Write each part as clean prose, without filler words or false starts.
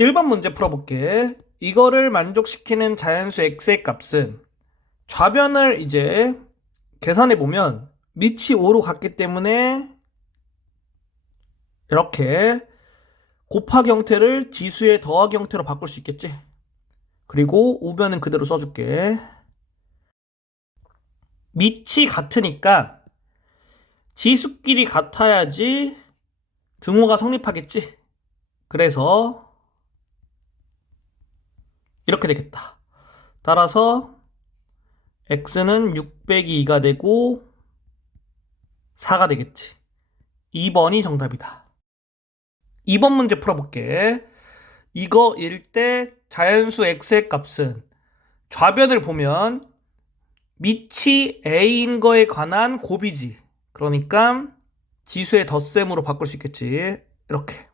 1번 문제 풀어볼게. 이거를 만족시키는 자연수 x의 값은 좌변을 이제 계산해보면 밑이 5로 갔기 때문에 이렇게 곱하기 형태를 지수의 더하기 형태로 바꿀 수 있겠지. 그리고 우변은 그대로 써줄게. 밑이 같으니까 지수끼리 같아야지 등호가 성립하겠지. 그래서 이렇게 되겠다. 따라서 x는 6 빼기 2가 되고 4가 되겠지. 2번이 정답이다. 2번 문제 풀어볼게. 이거일 때 자연수 x의 값은 좌변을 보면 밑이 a인 거에 관한 곱이지. 그러니까 지수의 덧셈으로 바꿀 수 있겠지. 이렇게.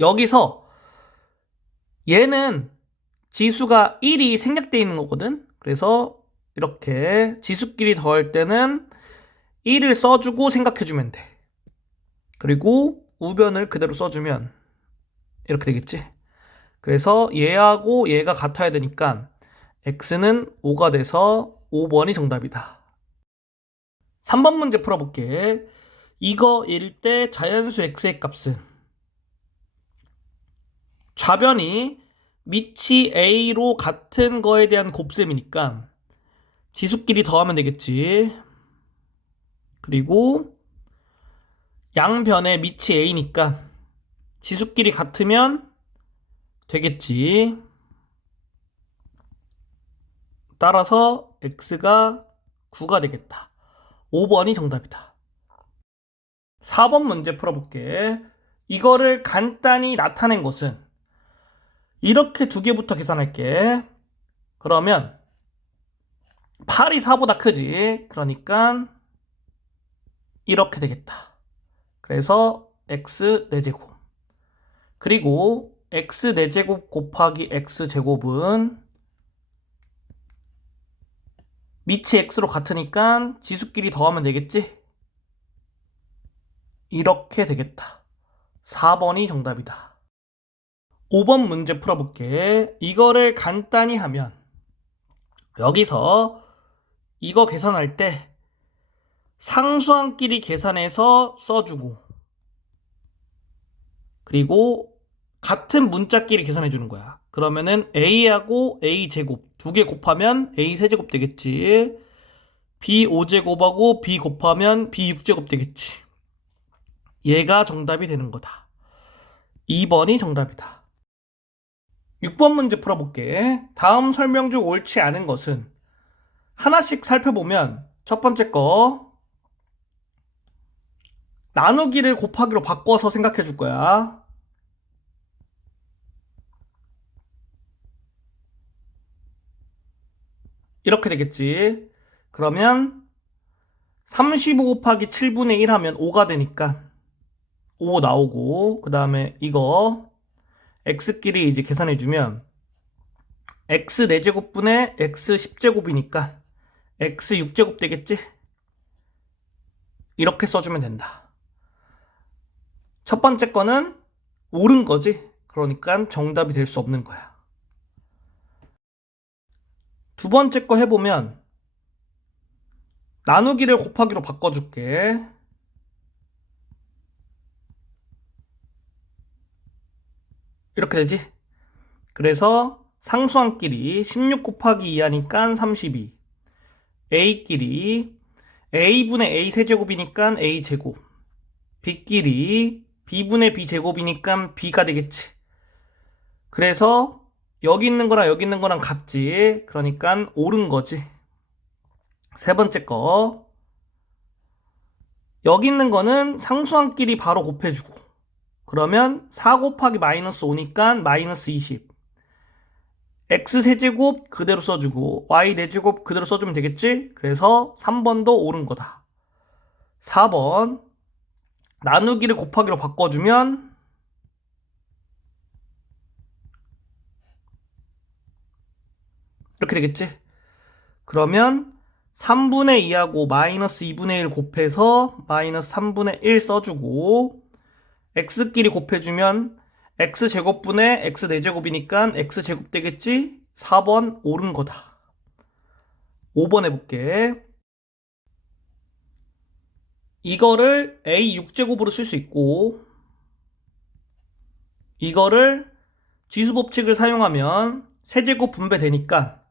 여기서 얘는 지수가 1이 생략되어 있는 거거든. 그래서 이렇게 지수끼리 더할 때는 1을 써주고 생각해주면 돼. 그리고 우변을 그대로 써주면 이렇게 되겠지. 그래서 얘하고 얘가 같아야 되니까 x는 5가 돼서 5번이 정답이다. 3번 문제 풀어볼게. 이거일 때 자연수 x의 값은 좌변이 밑이 a로 같은 거에 대한 곱셈이니까 지수끼리 더하면 되겠지. 그리고 양변에 밑이 a니까 지수끼리 같으면 되겠지. 따라서 x가 9가 되겠다. 5번이 정답이다. 4번 문제 풀어볼게. 이거를 간단히 나타낸 것은 이렇게 두 개부터 계산할게. 그러면 8이 4보다 크지. 그러니까 이렇게 되겠다. 그래서 x 4제곱. 그리고 x 4제곱 곱하기 x 제곱은 밑이 x로 같으니까 지수끼리 더하면 되겠지? 이렇게 되겠다. 4번이 정답이다. 5번 문제 풀어볼게. 이거를 간단히 하면 여기서 이거 계산할 때 상수항끼리 계산해서 써주고 그리고 같은 문자끼리 계산해 주는 거야. 그러면은 a하고 a 제곱 두 개 곱하면 a 세제곱 되겠지. b 5제곱하고 b 곱하면 b 6제곱 되겠지. 얘가 정답이 되는 거다. 2번이 정답이다. 6번 문제 풀어볼게. 다음 설명 중 옳지 않은 것은 하나씩 살펴보면 첫 번째 거 나누기를 곱하기로 바꿔서 생각해 줄 거야. 이렇게 되겠지. 그러면 35 곱하기 7분의 1 하면 5가 되니까 5 나오고 그 다음에 이거 x끼리 이제 계산해주면 x 4제곱분의 x 10제곱이니까 x 6제곱 되겠지? 이렇게 써주면 된다. 첫 번째 거는 옳은 거지. 그러니까 정답이 될 수 없는 거야. 두 번째 거 해보면 나누기를 곱하기로 바꿔줄게. 이렇게 되지? 그래서 상수항끼리 16 곱하기 2 하니까 32. a끼리 a분의 a 세제곱이니까 a 제곱. b끼리 b분의 b 제곱이니까 b가 되겠지. 그래서 여기 있는 거랑 여기 있는 거랑 같지. 그러니까 옳은 거지. 세 번째 거. 여기 있는 거는 상수항끼리 바로 곱해주고. 그러면 4 곱하기 마이너스 5니까 마이너스 20. x 세제곱 그대로 써주고 y 4제곱 그대로 써주면 되겠지? 그래서 3번도 옳은 거다. 4번. 나누기를 곱하기로 바꿔주면 이렇게 되겠지? 그러면 3분의 2하고 마이너스 2분의 1 곱해서 마이너스 3분의 1 써주고 x끼리 곱해주면 x제곱분의 x 4제곱이니까 x제곱 되겠지? 4번 옳은 거다. 5번 해볼게. 이거를 a 6제곱으로 쓸 수 있고 이거를 지수법칙을 사용하면 세제곱 분배되니까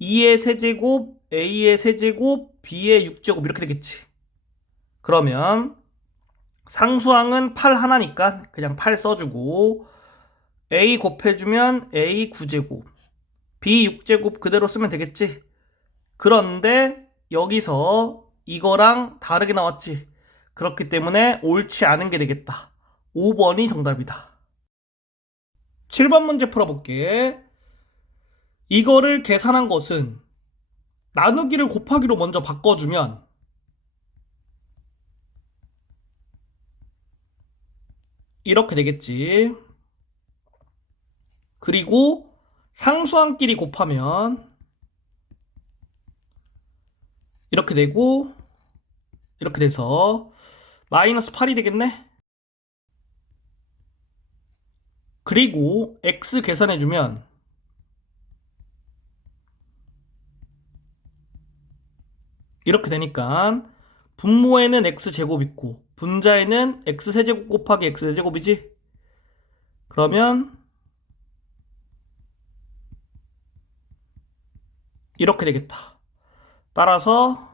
2의 세제곱, a의 세제곱, b의 6제곱 이렇게 되겠지. 그러면 상수항은 8 하나니까 그냥 8 써주고 a 곱해주면 a 9제곱, b 6제곱 그대로 쓰면 되겠지. 그런데 여기서 이거랑 다르게 나왔지. 그렇기 때문에 옳지 않은 게 되겠다. 5번이 정답이다. 7번 문제 풀어볼게. 이거를 계산한 것은 나누기를 곱하기로 먼저 바꿔주면 이렇게 되겠지. 그리고 상수항끼리 곱하면 이렇게 되고 이렇게 돼서 마이너스 8이 되겠네. 그리고 x 계산해주면 이렇게 되니까 분모에는 x제곱 있고 분자에는 x세제곱 곱하기 x제곱이지. 그러면 이렇게 되겠다. 따라서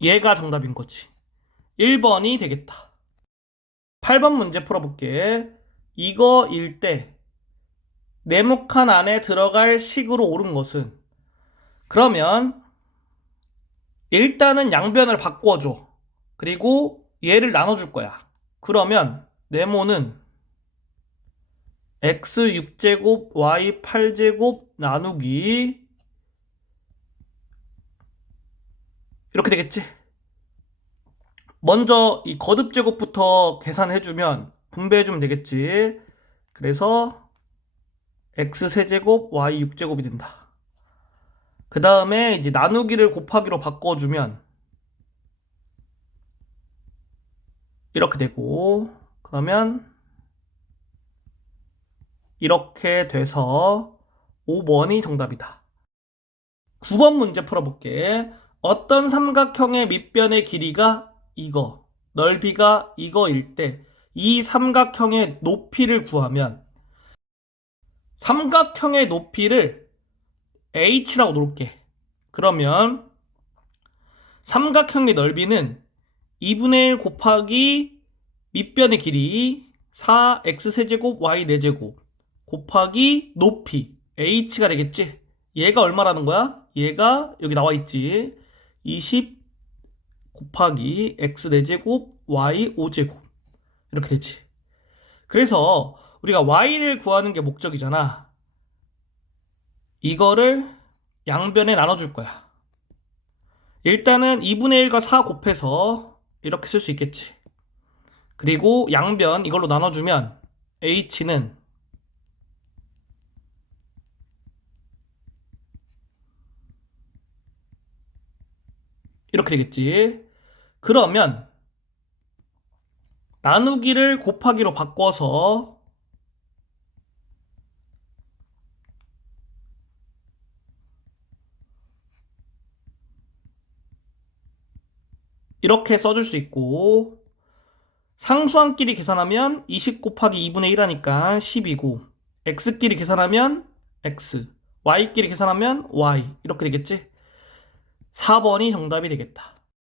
얘가 정답인 거지. 1번이 되겠다. 8번 문제 풀어볼게. 이거일 때 네모칸 안에 들어갈 식으로 옳은 것은 그러면 일단은 양변을 바꿔줘. 그리고 얘를 나눠줄 거야. 그러면 네모는 x 6제곱 y 8제곱 나누기 이렇게 되겠지. 먼저 이 거듭 제곱부터 계산해주면 분배해주면 되겠지. 그래서 x 세제곱 y 6제곱이 된다. 그 다음에 이제 나누기를 곱하기로 바꿔주면 이렇게 되고 그러면 이렇게 돼서 5번이 정답이다. 9번 문제 풀어볼게. 어떤 삼각형의 밑변의 길이가 이거, 넓이가 이거일 때 이 삼각형의 높이를 구하면 삼각형의 높이를 h라고 놓을게. 그러면 삼각형의 넓이는 2분의 1 곱하기 밑변의 길이 4x세제곱 y 4제곱 곱하기 높이 h가 되겠지. 얘가 얼마라는 거야? 얘가 여기 나와 있지. 20 곱하기 x 4제곱 y 5제곱 이렇게 되지. 그래서 우리가 y를 구하는 게 목적이잖아. 이거를 양변에 나눠줄 거야. 일단은 2분의 1과 4 곱해서 이렇게 쓸 수 있겠지. 그리고 양변 이걸로 나눠주면 h는 이렇게 되겠지. 그러면 나누기를 곱하기로 바꿔서 이렇게 써줄 수 있고 상수항끼리 계산하면 20 곱하기 2분의 1 하니까 10이고 x끼리 계산하면 x, y끼리 계산하면 y 이렇게 되겠지. 4번이 정답이 되겠다.